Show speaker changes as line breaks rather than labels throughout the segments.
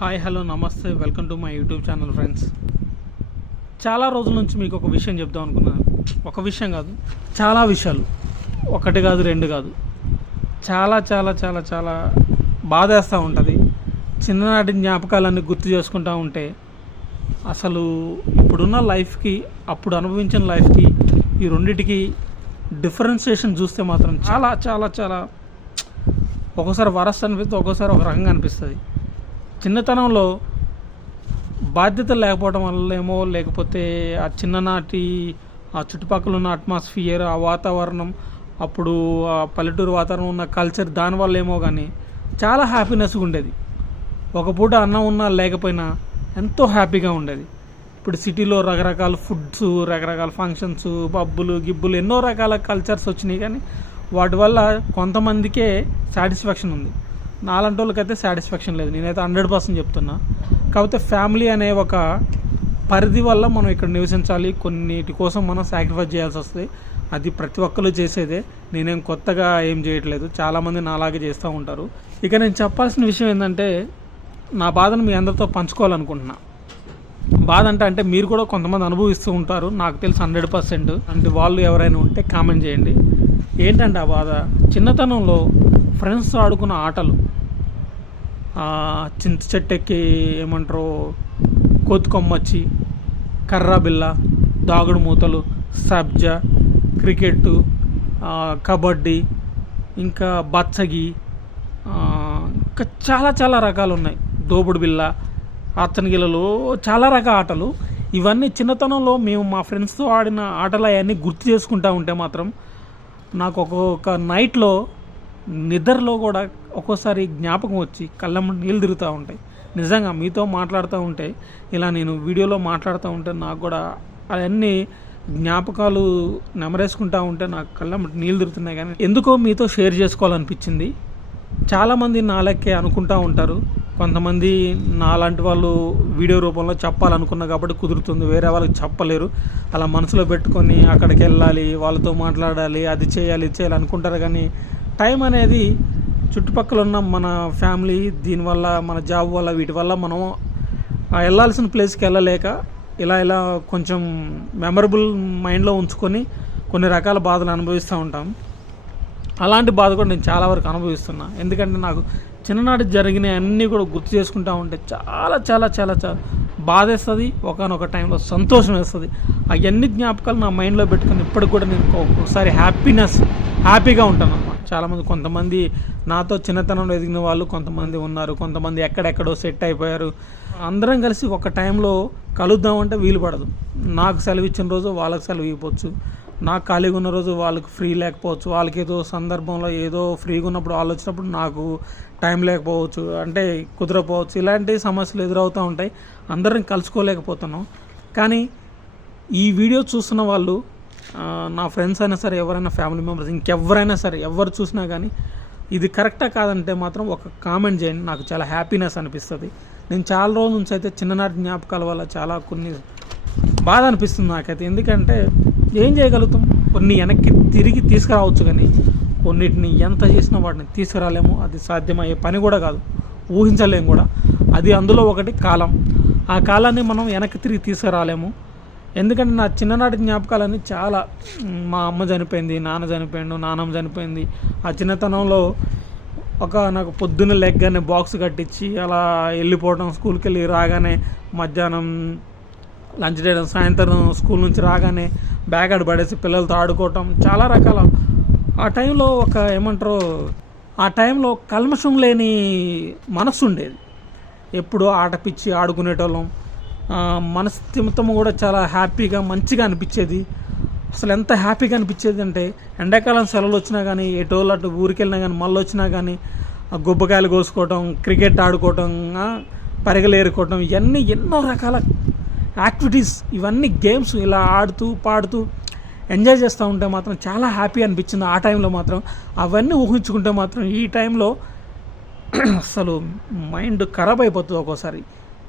Hi hello నమస్తే welcome to my YouTube channel friends. చాలా రోజుల నుంచి మీకు ఒక విషయం చెప్దాం అనుకున్నాను. ఒక విషయం కాదు చాలా విషయాలు. ఒకటి కాదు రెండు కాదు. చాలా చాలా చాలా చాలా బాధేస్తూ ఉంటుంది. చిన్ననాటి జ్ఞాపకాలన్నీ గుర్తు చేసుకుంటూ ఉంటే అసలు ఇప్పుడున్న లైఫ్కి అప్పుడు అనుభవించిన లైఫ్కి ఈ రెండింటికి డిఫరెన్సియేషన్ చూస్తే మాత్రం చాలా చాలా చాలా ఒక్కోసారి వరస్ట్ అనిపిస్తుంది ఒక్కోసారి ఒక రకంగా అనిపిస్తుంది. చిన్నతనంలో బాధ్యత లేకపోవడం వల్ల ఏమో లేకపోతే ఆ చిన్ననాటి ఆ చుట్టుపక్కల ఉన్న అట్మాస్ఫియర్ ఆ వాతావరణం అప్పుడు ఆ పల్లెటూరు వాతావరణం ఉన్న కల్చర్ దానివల్ల ఏమో కానీ చాలా హ్యాపీనెస్గా ఉండేది. ఒక పూట అన్నం ఉన్నా లేకపోయినా ఎంతో హ్యాపీగా ఉండేది. ఇప్పుడు సిటీలో రకరకాల ఫుడ్స్ రకరకాల ఫంక్షన్స్ పబ్బులు గిబ్బులు ఎన్నో రకాల కల్చర్స్ వచ్చినాయి కానీ వాటి వల్ల కొంతమందికే సాటిస్ఫాక్షన్ ఉంది. నాలంటి వాళ్ళకైతే సాటిస్ఫాక్షన్ లేదు. నేనైతే హండ్రెడ్ పర్సెంట్ చెప్తున్నా. కాకపోతే ఫ్యామిలీ అనే ఒక పరిధి వల్ల మనం ఇక్కడ నివసించాలి. కొన్నిటి కోసం మనం సాక్రిఫైస్ చేయాల్సి వస్తుంది. అది ప్రతి ఒక్కరు చేసేదే. నేనేం కొత్తగా ఏం చేయట్లేదు. చాలామంది నాలాగే చేస్తూ ఉంటారు. ఇక నేను చెప్పాల్సిన విషయం ఏంటంటే నా బాధను మీ అందరితో పంచుకోవాలనుకుంటున్నా. బాధ అంటే అంటే మీరు కూడా కొంతమంది అనుభవిస్తూ ఉంటారు. నాకు తెలిసి హండ్రెడ్ పర్సెంట్ అంటే వాళ్ళు ఎవరైనా ఉంటే కామెంట్ చేయండి. ఏంటంటే ఆ బాధ? చిన్నతనంలో ఫ్రెండ్స్తో ఆడుకున్న ఆటలు. చింత చెట్టు ఎక్కి ఏమంటారు? కోతికొమ్మచ్చి కర్రాబిల్ల దాగుడు మూతలు సబ్జా క్రికెట్ కబడ్డీ ఇంకా బచ్చగి ఇంకా చాలా చాలా రకాలు ఉన్నాయి. దోపుడు బిల్ల అత్తనగిల్లలు చాలా రకాల ఆటలు. ఇవన్నీ చిన్నతనంలో మేము మా ఫ్రెండ్స్తో ఆడిన ఆటలు అవన్నీ గుర్తు చేసుకుంటా ఉంటే మాత్రం నాకు ఒక్కొక్క నైట్లో నిద్రలో కూడా ఒక్కోసారి జ్ఞాపకం వచ్చి కళ్ళ నీళ్ళు తిరుగుతూ ఉంటాయి. నిజంగా మీతో మాట్లాడుతూ ఉంటే ఇలా నేను వీడియోలో మాట్లాడుతూ ఉంటే నాకు కూడా అవన్నీ జ్ఞాపకాలు నెమరేసుకుంటా ఉంటే నాకు కళ్ళ నీళ్ళు తిరుగుతున్నాయి కానీ ఎందుకో మీతో షేర్ చేసుకోవాలనిపించింది. చాలామంది నా లెక్కే అనుకుంటా ఉంటారు. కొంతమంది నాలాంటి వాళ్ళు వీడియో రూపంలో చెప్పాలనుకున్నా కాబట్టి కుదురుతుంది వేరే వాళ్ళకి చెప్పలేరు. అలా మనసులో పెట్టుకొని అక్కడికి వెళ్ళాలి వాళ్ళతో మాట్లాడాలి అది చేయాలి ఇది చేయాలి అనుకుంటారు. కానీ టైం అనేది చుట్టుపక్కల ఉన్న మన ఫ్యామిలీ దీనివల్ల మన జాబ్ వల్ల వీటి వల్ల మనం వెళ్ళాల్సిన ప్లేస్కి వెళ్ళలేక ఇలా ఇలా కొంచెం మెమరబుల్ మైండ్లో ఉంచుకొని కొన్ని రకాల బాధలు అనుభవిస్తూ ఉంటాం. అలాంటి బాధ కూడా నేను చాలా వరకు అనుభవిస్తున్నా. ఎందుకంటే నాకు చిన్ననాటి జరిగిన అన్నీ కూడా గుర్తు చేసుకుంటా ఉంటే చాలా చాలా చాలా చాలా బాధేస్తుంది. ఒకనొక టైంలో సంతోషం వేస్తుంది అవన్నీ జ్ఞాపకాలు నా మైండ్లో పెట్టుకుని ఇప్పటికి కూడా నేను ఒకసారి హ్యాపీనెస్ హ్యాపీగా ఉంటాను అన్నమాట చాలామంది కొంతమంది నాతో చిన్నతనంలో ఎదిగిన వాళ్ళు కొంతమంది ఉన్నారు కొంతమంది ఎక్కడెక్కడో సెట్ అయిపోయారు. అందరం కలిసి ఒక టైంలో కలుద్దామంటే వీలు పడదు. నాకు సెలవు ఇచ్చిన రోజు వాళ్ళకి సెలవు ఇవ్వచ్చు నాకు ఖాళీగా ఉన్న రోజు వాళ్ళకి ఫ్రీ లేకపోవచ్చు. వాళ్ళకి ఏదో సందర్భంలో ఏదో ఫ్రీగా ఉన్నప్పుడు వాళ్ళు వచ్చినప్పుడు నాకు టైం లేకపోవచ్చు అంటే కుదరకపోవచ్చు. ఇలాంటి సమస్యలు ఎదురవుతూ ఉంటాయి. అందరం కలుసుకోలేకపోతున్నాం. కానీ ఈ వీడియో చూస్తున్న వాళ్ళు నా ఫ్రెండ్స్ అయినా సరే ఎవరైనా ఫ్యామిలీ మెంబర్స్ ఇంకెవరైనా సరే ఎవరు చూసినా కానీ ఇది కరెక్టా కాదంటే మాత్రం ఒక కామెంట్ చేయండి. నాకు చాలా హ్యాపీనెస్ అనిపిస్తుంది. నేను చాలా రోజుల నుంచి అయితే చిన్ననాటి జ్ఞాపకాల వల్ల చాలా కొన్ని బాధ అనిపిస్తుంది నాకైతే. ఎందుకంటే ఏం చేయగలుగుతాం? కొన్ని వెనక్కి తిరిగి తీసుకురావచ్చు కానీ కొన్నిటిని ఎంత చేసినా వాటిని తీసుకురాలేము. అది సాధ్యమయ్యే పని కూడా కాదు. ఊహించలేము కూడా. అది అందులో ఒకటి కాలం. ఆ కాలాన్ని మనం వెనక్కి తిరిగి తీసుకురాలేము. ఎందుకంటే నా చిన్ననాటి జ్ఞాపకాలన్నీ చాలా మా అమ్మ చనిపోయింది నాన్న చనిపోయిండు నాన్నమ్మ చనిపోయింది. ఆ చిన్నతనంలో ఒక నాకు పొద్దున్న లెగ్గానే బాక్స్ కట్టించి అలా వెళ్ళిపోవడం స్కూల్కి వెళ్ళి రాగానే మధ్యాహ్నం లంచ్ చేయడం సాయంత్రం స్కూల్ నుంచి రాగానే బ్యాగ్ అడి పడేసి పిల్లలతో ఆడుకోవటం చాలా రకాల. ఆ టైంలో ఒక ఏమంటారు ఆ టైంలో కల్మషం లేని మనస్సు ఉండేది. ఎప్పుడు ఆట పిచ్చి ఆడుకునేటోళ్ళం. మనస్థిమితం కూడా చాలా హ్యాపీగా మంచిగా అనిపించేది. అసలు ఎంత హ్యాపీగా అనిపించేది అంటే ఎండాకాలం సెలవులు వచ్చినా కానీ ఎటో అటు ఊరికి వెళ్ళినా కానీ మళ్ళీ వచ్చినా కానీ గుబ్బకాయలు కోసుకోవటం క్రికెట్ ఆడుకోవటం పరిగలేరుకోవటం ఇవన్నీ ఎన్నో రకాల యాక్టివిటీస్ ఇవన్నీ గేమ్స్ ఇలా ఆడుతూ పాడుతూ ఎంజాయ్ చేస్తూ ఉంటే మాత్రం చాలా హ్యాపీ అనిపించింది. ఆ టైంలో మాత్రం అవన్నీ ఊహించుకుంటే మాత్రం ఈ టైంలో అసలు మైండ్ ఖరాబ్ అయిపోతుంది ఒక్కోసారి.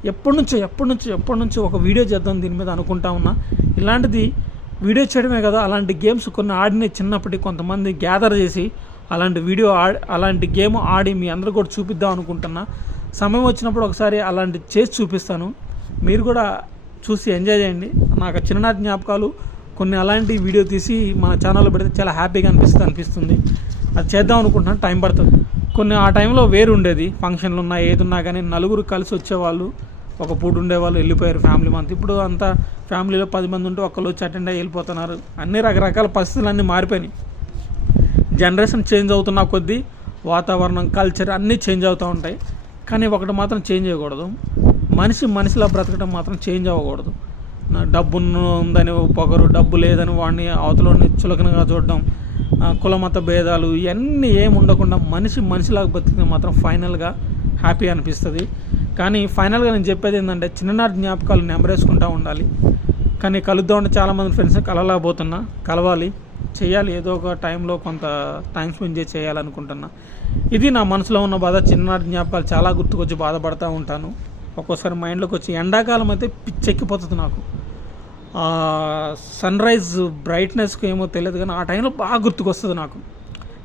ఎప్పటి నుంచో ఎప్పటి నుంచో ఎప్పటి నుంచో ఒక వీడియో చేద్దాం దీని మీద అనుకుంటా ఉన్నా. ఇలాంటిది వీడియో చేయడమే కదా అలాంటి గేమ్స్ కొన్ని ఆడిన చిన్నప్పటి కొంతమంది గ్యాదర్ చేసి అలాంటి వీడియో ఆడి అలాంటి గేమ్ ఆడి మీ అందరూ కూడా చూపిద్దాం అనుకుంటున్నా. సమయం వచ్చినప్పుడు ఒకసారి అలాంటి చేసి చూపిస్తాను. మీరు కూడా చూసి ఎంజాయ్ చేయండి. నాకు చిన్ననాటి జ్ఞాపకాలు కొన్ని అలాంటి వీడియో తీసి మన ఛానల్లో పెడితే చాలా హ్యాపీగా అనిపిస్తుంది అనిపిస్తుంది. అది చేద్దాం అనుకుంటున్నాను టైం పడుతుంది. కొన్ని ఆ టైంలో వేరు ఉండేది ఫంక్షన్లు ఉన్నా ఏది ఉన్నా కానీ నలుగురు కలిసి వచ్చేవాళ్ళు. ఒక పూట ఉండేవాళ్ళు వెళ్ళిపోయారు ఫ్యామిలీ మంత్. ఇప్పుడు అంతా ఫ్యామిలీలో పది మంది ఉంటే ఒకళ్ళు వచ్చి అటెండ్ అయ్యి వెళ్ళిపోతున్నారు. అన్ని రకరకాల పరిస్థితులు అన్నీ మారిపోయినాయి. జనరేషన్ చేంజ్ అవుతున్న కొద్దీ వాతావరణం కల్చర్ అన్నీ చేంజ్ అవుతూ ఉంటాయి. కానీ ఒకటి మాత్రం చేంజ్ అవ్వకూడదు మనిషి మనిషిలా బ్రతకడం మాత్రం చేంజ్ అవ్వకూడదు. నా డబ్బు ఉందని పొగరు డబ్బు లేదని వాడిని అవతలని చులకనగా చూడడం కులమత భేదాలు ఇవన్నీ ఏమి ఉండకుండా మనిషి మనిషిలాగా బతికితే మాత్రం ఫైనల్గా హ్యాపీ అనిపిస్తుంది. కానీ ఫైనల్గా నేను చెప్పేది ఏంటంటే చిన్ననాటి జ్ఞాపకాలు నెమరేసుకుంటూ ఉండాలి. కానీ కలుద్దామంటే చాలామంది ఫ్రెండ్స్ కలవలేకపోతున్నా కలవాలి. చేయాలి ఏదో ఒక టైంలో కొంత టైం స్పెండ్ చేసి చేయాలనుకుంటున్నా. ఇది నా మనసులో ఉన్న బాధ. చిన్ననాటి జ్ఞాపకాలు చాలా గుర్తుకొచ్చి బాధపడుతూ ఉంటాను. ఒక్కోసారి మైండ్లోకి వచ్చి ఎండాకాలం అయితే పిచ్చెక్కిపోతుంది నాకు. సన్ రైజ్ బ్రైట్నెస్కి ఏమో తెలియదు కానీ ఆ టైంలో బాగా గుర్తుకొస్తుంది నాకు.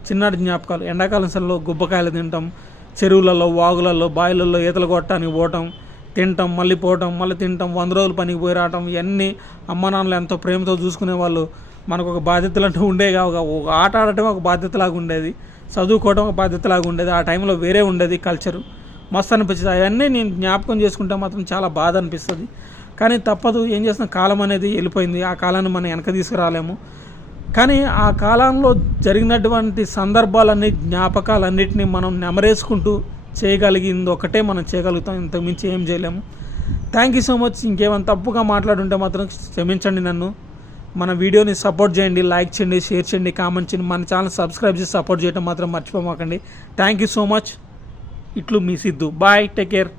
చిన్నటి జ్ఞాపకాలు. ఎండాకాలం సెలవులో గుబ్బకాయలు తినటం చెరువులలో వాగులలో బావిలలో ఈతలు కొట్టడానికి పోవటం తినటం మళ్ళీ పోవటం మళ్ళీ తినటం వంద రోజులు పనికి పోయి రావటం ఇవన్నీ అమ్మ నాన్నలు ఎంతో ప్రేమతో చూసుకునే వాళ్ళు మనకు ఒక బాధ్యతలు అంటూ ఉండే కావు ఒక ఆట ఆడటం ఒక బాధ్యతలాగా ఉండేది. చదువుకోవడం ఒక బాధ్యతలాగా ఉండేది. ఆ టైంలో వేరే ఉండేది కల్చరు మస్తు అనిపించింది. అవన్నీ నేను జ్ఞాపకం చేసుకుంటే మాత్రం చాలా బాధ అనిపిస్తుంది. కానీ తప్పదు ఏం చేసిన కాలం అనేది వెళ్ళిపోయింది. ఆ కాలాన్ని మనం వెనక తీసుకురాలేము. కానీ ఆ కాలంలో జరిగినటువంటి సందర్భాలన్నీ జ్ఞాపకాలన్నింటినీ మనం నెమరేసుకుంటూ చేయగలిగింది ఒకటే మనం చేయగలుగుతాం. ఇంతకుమించి ఏం చేయలేము. థ్యాంక్ యూ సో మచ్ ఇంకేమైనా తప్పుగా మాట్లాడుంటే మాత్రం క్షమించండి నన్ను. మన వీడియోని సపోర్ట్ చేయండి లైక్ చేయండి షేర్ చేయండి కామెంట్ చేయండి. మన ఛానల్ సబ్స్క్రైబ్ చేసి సపోర్ట్ చేయడం మాత్రం మర్చిపోమాకండి. థ్యాంక్ యూ సో మచ్ ఇట్లు మీ సిద్ధు. Bye take care